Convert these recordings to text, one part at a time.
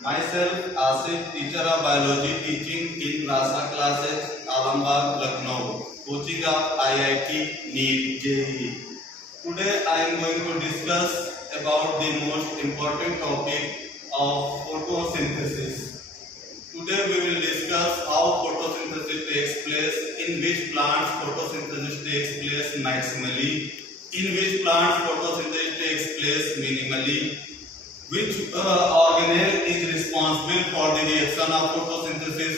Myself, Asif, teacher of biology, teaching in Rasa classes, Alamabad, Lucknow, coaching of IIT, NEET, JEE. Today I am going to discuss about the most important topic of photosynthesis. Today we will discuss how photosynthesis takes place, in which plants photosynthesis takes place maximally, in which plants photosynthesis takes place minimally, which organelle is responsible for the reaction of photosynthesis.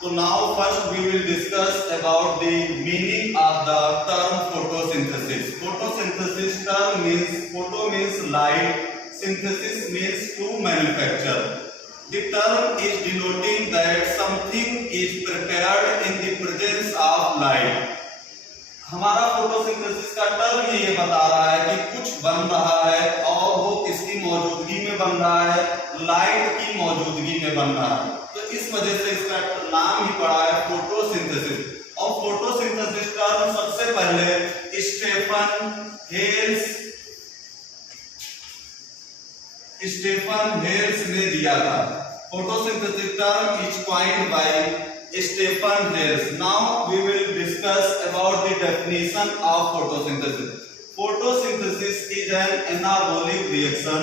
So now first we will discuss about the meaning of the term photosynthesis. Photosynthesis term means, photo means light, synthesis means to manufacture. The term is denoting that something is prepared in the presence of light. हमारा photosynthesis का term ये बता रहा है कि कुछ बन रहा है और वो किसकी मौजूदगी में बन रहा है, लाइट की मौजूदगी में बन रहा है। तो इस वजह से इसका नाम ही पड़ा है फोटोसिंथेसिस। और फोटोसिंथेसिस टर्म सबसे पहले स्टेफन हेल्स ने दिया था। Photosynthesis term is coined bye Stephen Hales. Now we will discuss about the definition of photosynthesis. Photosynthesis is an anabolic reaction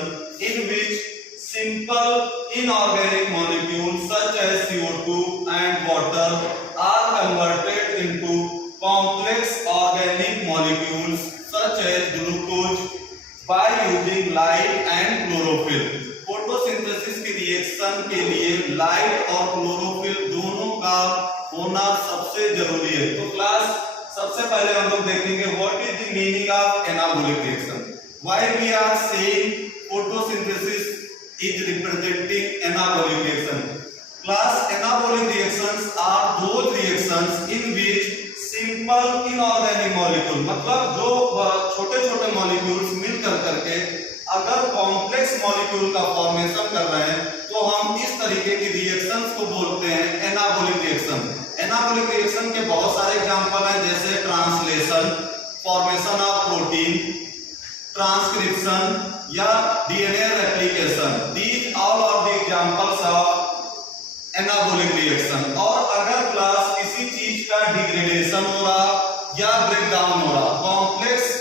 in which simple inorganic molecules such as CO2 and water are converted into complex organic molecules such as glucose by using light and chlorophyll. Photosynthesis की reaction के लिए light और chlorophyll दोनों का होना सबसे जरूरी है। तो क्लास सबसे पहले हम लोग देखेंगे what is the meaning of anabolic reaction, why we are saying photosynthesis is representing anabolic reaction. Class anabolic reactions are those reactions in which simple inorganic molecule, मतलब जो छोटे-छोटे मॉलिक्यूल्स मिलकर करके अगर कॉम्प्लेक्स मॉलिक्यूल का फॉर्मेशन कर रहे हैं तो हम इस तरीके की रिएक्शंस को बोलते हैं एनाबॉलिक रिएक्शन। एनाबॉलिक रिएक्शन के बहुत सारे एग्जांपल हैं, जैसे translation, formation of protein, transcription या DNA replication. These all are the examples of anabolic reaction. और अगर क्लास किसी चीज का डिग्रेडेशन हो रहा या ब्रेकडाउन हो रहा, complex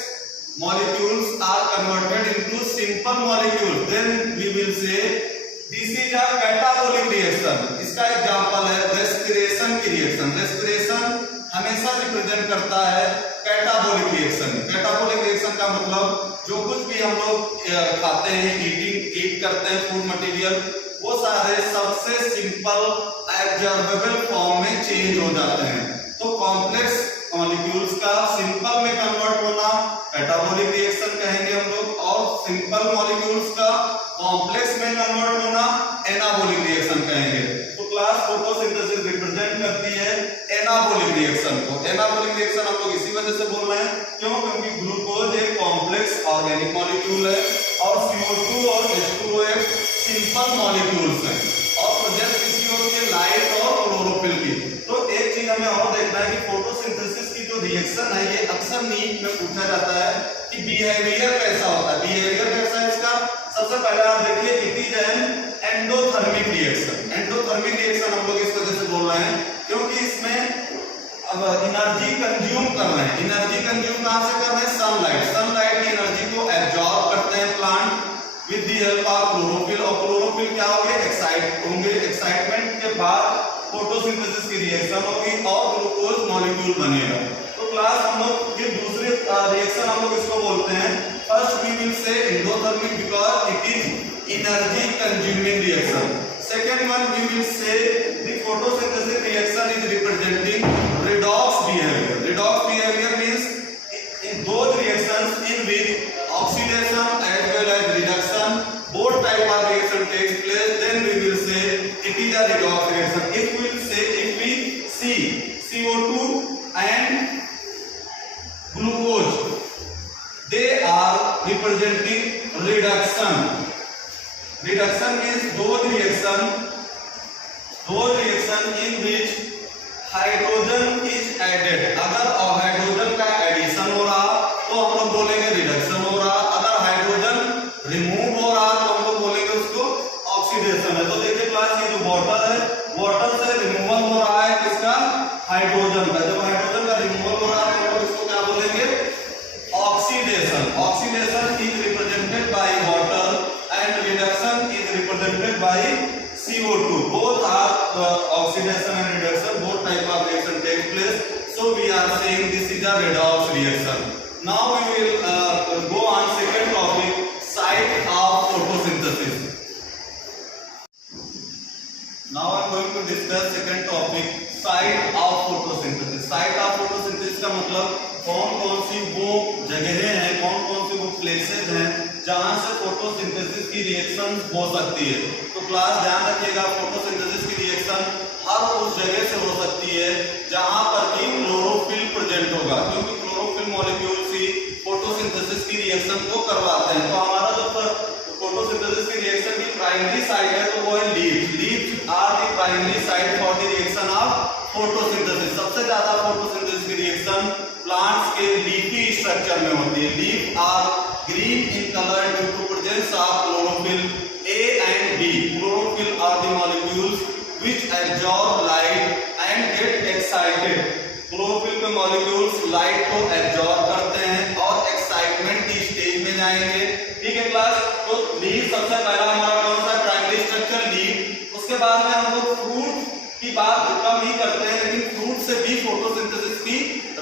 molecules are converted into simple molecules, then we will say this is a catabolic reaction. इसका एग्जांपल है रेस्पिरेशन की रिएक्शन। रेस्पिरेशन हमेशा रिप्रेजेंट करता है कैटाबोलिक रिएक्शन। कैटाबोलिक रिएक्शन का मतलब जो कुछ भी हम लोग खाते हैं, ईट करते हैं, फूड मटेरियल, वो सारे सबसे सिंपल एब्जॉर्बेबल फॉर्म में चेंज हो जाते हैं। तो कॉम्प्लेक्स मॉलिक्यूल्स का सिंपल में कन्वर्ट होना कैटाबोलिक रिएक्शन कहेंगे हम लोग, और सिंपल मॉलिक्यूल्स का कॉम्प्लेक्स में कन्वर्ट होना एनाबॉलिक रिएक्शन कहेंगे। तो क्लास फोटोसिंथेसिस रिप्रेजेंट करती है एनाबॉलिक रिएक्शन को। एनाबॉलिक रिएक्शन हम लोग इसी वजह से बोल रहे हैं क्यों, क्योंकि ग्लूकोज एक कॉम्प्लेक्स ऑर्गेनिक मॉलिक्यूल है और CO2 और H2O एक सिंपल मॉलिक्यूल्स हैं और प्रेजेंस किसी होती है लाइट और क्लोरोफिल की। तो एक चीज हमें और देखना है कि फोटोसिंथेसिस की जो रिएक्शन है ये अक्सर नीट में पूछा जाता है कि बिहेवियर कैसा होता है। बिहेवियर कैसा है इसका, सबसे पहले आप देखिए it is an endothermic reaction. Endothermic reaction हम लोग इस वजह से बोल रहे हैं क्योंकि इसमें अब एनर्जी कंज्यूम कर रहे हैं। एनर्जी कंज्यूम कहां से कर रहे हैं, सनलाइट की एनर्जी को एब्जॉर्ब करते हैं plant with the help of chlorophyll. और क्लोरोफिल क्या होंगे, एक्साइट होंगे, एक्साइटमेंट के बाद फोटोसिंथेसिस की रिएक्शन होगी और ग्लूकोज मॉलिक्यूल बनेगा। तो क्लास हम लोग फिर दूसरे रिएक्शन हम लोग इसको बोलते हैं, first we will say endothermic because it is energy consuming reaction. Second one we will say the photosynthesis reaction is representing redox behaviour. Redox behaviour means in those reactions in which oxidation as well as reduction both type of reaction takes place, then we will say it is a redox reaction. If we see CO2 and glucose, they are representing reduction. Reduction means those reaction in which hydrogen is added. अगर hydrogen का addition हो रहा तो हम लोग बोलेंगे reduction हो रहा, अगर हाइड्रोजन रिमूव हो रहा तो हम लोग बोलेंगे उसको oxidation by CO2. Both are oxidation and reduction. Both type of reaction takes place. So we are saying this is a redox reaction. Now we will go on second topic, site of photosynthesis. Now I am going to discuss second topic, site of photosynthesis. Site of photosynthesis का मतलब कौन कौन सी वो जगहें हैं, कौन कौन सी वो प्लेसेस हैं जहां से फोटोसिंथेसिस की रिएक्शन हो सकती है। तो क्लास ध्यान रखिएगा, फोटोसिंथेसिस की रिएक्शन हर उस जगह से हो सकती है जहां पर कि क्लोरोफिल प्रेजेंट होगा, क्योंकि क्लोरोफिल मॉलिक्यूल्स ही फोटोसिंथेसिस की रिएक्शन को करवाते हैं। तो हमारा जो फोटोसिंथेसिस की रिएक्शन की प्राइमरी साइट है तो वो है leaves. Leaves are the primary site for the reaction of photosynthesis. सबसे ज्यादा फोटोसिंथेसिस की रिएक्शन प्लांट्स के लीफी स्ट्रक्चर में होती है। Leaf are green in colour due to presence of chlorophyll A and B. Chlorophyll are the molecules which absorb light and get excited. Chlorophyll के molecules light को absorb करते हैं और excitement की स्टेज में जाएंगे। ठीक है क्लास, तो लीफ सबसे पहला हमारा कौन सा प्राइमरी स्ट्रक्चर लीफ। उसके बाद में हम लोग फ्रूट की बात कम ही करते हैं, लेकिन फ्रूट से भी फोटोसिंथेसिस की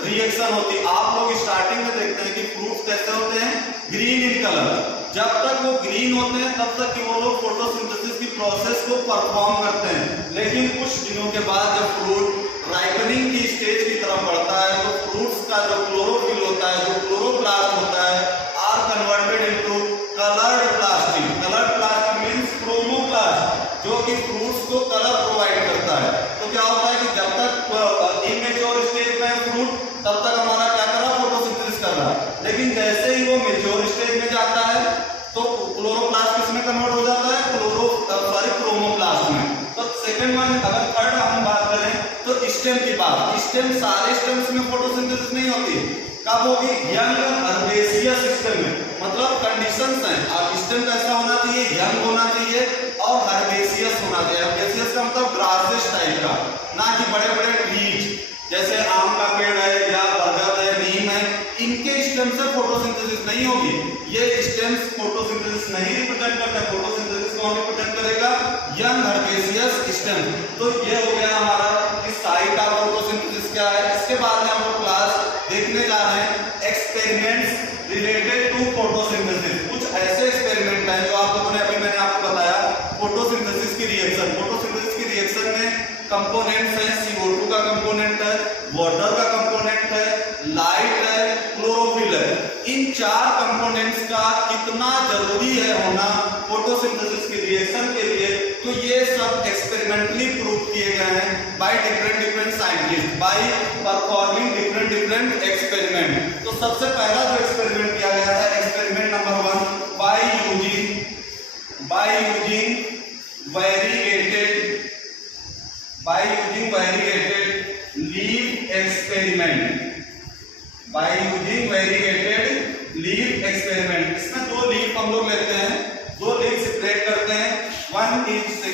रिएक्शन होती है। आप लोग स्टार्टिंग में देखते हैं कि फ्रूट्स कैसे होते हैं, ग्रीन इन कलर। जब तक वो ग्रीन होते हैं तब तक कि वो लोग फोटोसिंथेसिस की प्रोसेस को परफॉर्म करते हैं, लेकिन कुछ दिनों के बाद जब फ्रूट राइपनिंग की स्टेज की तरफ बढ़ता है तो फ्रूट्स का जो क्लोरोफिल होता है, जो क्लोरोप्लास्ट होता है, are converted into coloured plastic. Coloured plastic means chromoplast, जो कि फ्रूट्स को कलर प्रोवाइड करता है। तो क्या होता है कि जब तक इमेच्योर स्टेज में फ्रूट तब तक हमारा क्या कर रहा है, फोटोसिंथेसिस कर रहा है, लेकिन जैसे ही वो मेच्योर स्टेज में जाता है तो क्लोरोप्लास्ट किसमें कन्वर्ट हो जाता है, क्रोमोप्लास्ट में। तो सेकंड वन, अगर थर्ड हम बात करें तो स्टेम की बात। स्टेम सारे स्टेम्स में फोटोसिंथेसिस नहीं होती, कब होगी, यंग हर्बेसियस स्टेम में। मतलब कंडीशंस हैं, अब स्टेम कैसा होना चाहिए, यंग होना चाहिए और हर्बेसियस होना चाहिए। हर्बेसियस का मतलब ग्रासेस टाइप का, ना कि बड़े बड़े ट्रीज जैसे आम का पेड़ है या बरगद है, नीम है, इनके स्टेम से फोटोसिंथेसिस नहीं होगी। ये स्टेम्स फोटोसिंथेसिस नहीं रिप्रेजेंट करते। फोटोसिंथेसिस कौन रिप्रेजेंट करेगा, यंग हर्बेसियस स्टेम। तो ये हो गया हमारा कि साइट ऑफ फोटोसिंथेसिस क्या है। इसके बाद में हम लोग क्लास देखने जा रहे हैं एक्सपेरिमेंट्स रिलेटेड टू फोटोसिंथेसिस। कुछ ऐसे एक्सपेरिमेंट हैं जो आप लोगों ने अभी मैंने आपको बताया, फोटोसिंथेसिस की रिएक्शन। फोटोसिंथेसिस की रिएक्शन में कंपोनेंट्स हैं, CO2 का कंपोनेंट है, वाटर का कंपोनेंट है, लाइट है, क्लोरोफिल है। इन चार कंपोनेंट्स का कितना जरूरी है होना फोटोसिंथेसिस की रिएक्शन के लिए, तो ये सब एक्सपेरिमेंटली प्रूव किए गए हैं by different scientist, by performing different experiment. तो सबसे पहला जो एक्सपेरिमेंट किया गया था, experiment number 1, by using variegated leaf experiment। By using variegated leaf experiment. इसमें दो लीफ हम लोग लेते हैं, दो लीफ सेपरेट करते हैं, 1 ईच से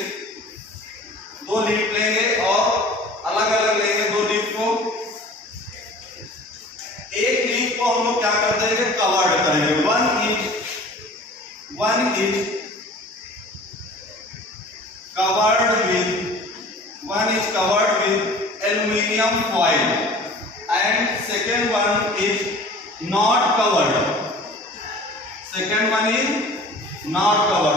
दो लीफ लेंगे और अलग अलग लेंगे दो लीफ को। एक लीफ को हम लोग क्या कर देंगे, कवर्ड करेंगे, 1 each covered with aluminium foil and second one is not covered।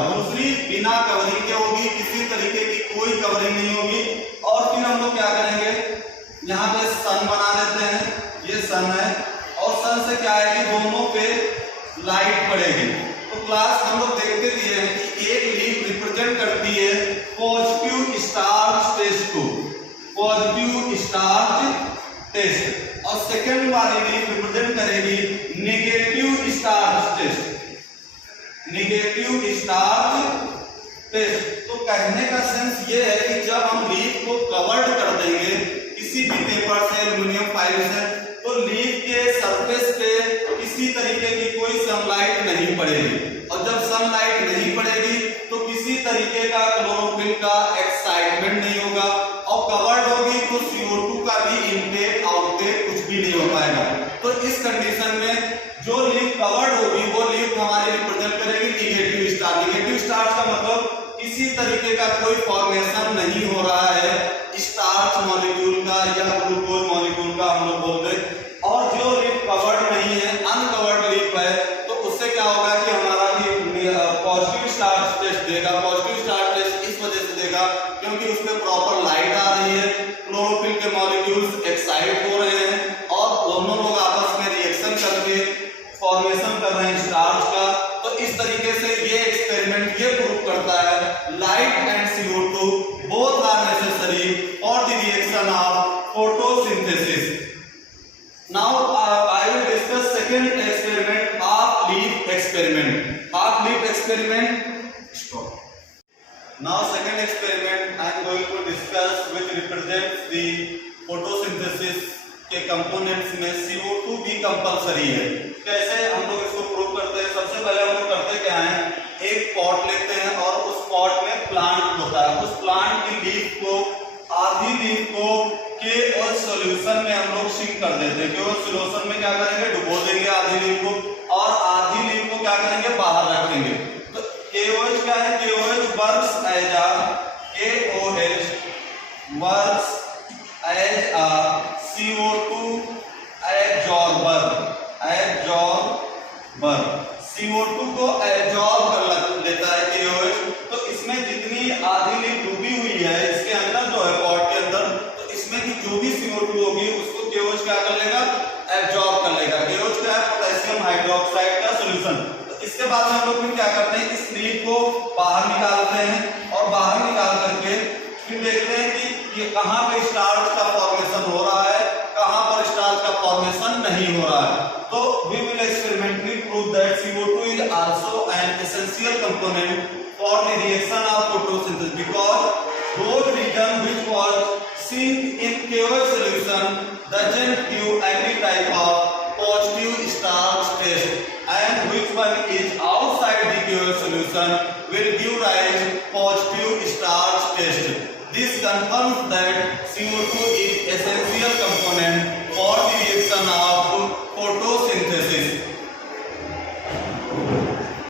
दूसरी बिना कवरिंग के होगी, किसी तरीके की कोई कवरिंग नहीं होगी। और फिर हम लोग क्या करेंगे, यहाँ पे सन बना देते हैं, ये सन है और सन से क्या है कि दोनों पे लाइट पड़ेगी। तो क्लास हम लोग देखते दिए हैं कि एक लीफ रिप्रेजेंट करती है पॉजिटिव स्टार्च टेस्ट को, पॉजिटिव स्टार्च टेस्ट, और सेकंड वाली लीफ रिप्रेजेंट करेगी नेगेटिव स्टार्च टेस्ट, तो कहने का सेंस ये है कि जब हम लीफ को कवर्ड कर देंगे किसी भी पेपर से, एल्युमिनियम फाइल से, तो लीफ के सरफेस पे किसी तरीके की कोई सनलाइट नहीं पड़ेगी। और जब सनलाइट नहीं पड़ेगी तो किसी तरीके का क्लोरोफिल का एक्साइटमेंट नहीं होगा, और कवर्ड होगी तो CO2 का भी इनटेक आउटटेक कुछ भी नहीं हो पाएगा। तो इस कंडीशन में जो लीफ कवर्ड होगी वो लीफ हमारी रिप्रेजेंट करेगी निगेटिव स्टार। निगेटिव स्टार का मतलब कि किसी तरीके का कोई फॉर्मेशन नहीं हो रहा है स्टार्च मॉलिक्यूल का या ग्लूकोज मॉलिक्यूल का हम लोग बोलते हैं, और जो लीफ कवर्ड नहीं है, अनकवर्ड लीफ है, तो उससे क्या होगा कि हमारा पॉजिटिव स्टार्च टेस्ट देगा। पॉजिटिव स्टार्च टेस्ट इस वजह से देगा क्योंकि उसमें प्रॉपर लाइट आ रही है, क्लोरोफिल के मॉलिक्यूल्स एक्साइट हो रहे हैं और दोनों लोग आपस में रिएक्शन करके फॉर्मेशन कर रहे हैं स्टार्च का। तो इस तरीके से ये एक्सपेरिमेंट ये प्रूव करता है light and CO2 both are necessary for the reaction of photosynthesis. Now I will discuss second experiment, half leaf experiment. Half leaf experiment. Stop. Now second experiment I am going to discuss which represents the photosynthesis के components में CO2 भी compulsory है। कैसे हम लोग इसको prove करते हैं? सबसे पहले हम लोग करते क्या है, एक पॉट लेते हैं और उस पॉट में प्लांट होता है, उस प्लांट की लीफ को, आधी लीफ को KOH सॉल्यूशन में हम लोग सिंक कर देते हैं। KOH सॉल्यूशन में क्या करेंगे, डुबो देंगे आधी लीफ को, और आधी लीफ को क्या करेंगे, बाहर रखेंगे। तो KOH क्या है, KOH works as a CO2 absorber. CO2 को एब्जॉर्ब कर लेता है KOH। तो इसमें जितनी आधी लीफ डूबी हुई है इसके अंदर जो है पॉट के अंदर, तो इसमें की जो भी CO2 होगी उसको KOH क्या कर लेगा, एब्जॉर्ब कर लेगा। KOH क्या है, पोटेशियम हाइड्रोक्साइड का सॉल्यूशन। तो इसके बाद में हम लोग फिर क्या करते हैं, इस लीफ को बाहर निकालते हैं और बाहर निकाल करके फिर देखते हैं कि ये कहां पे स्टार्च का फॉर्मेशन हो रहा है, कहां पर स्टार्च का फॉर्मेशन नहीं हो रहा है। तो we will experimentally prove that CO2 is also an essential component for the reaction of photosynthesis because those region which was seen in KOH solution doesn't give any type of positive starch test, and which one is outside the KOH solution will give rise positive starch test. This confirms that CO2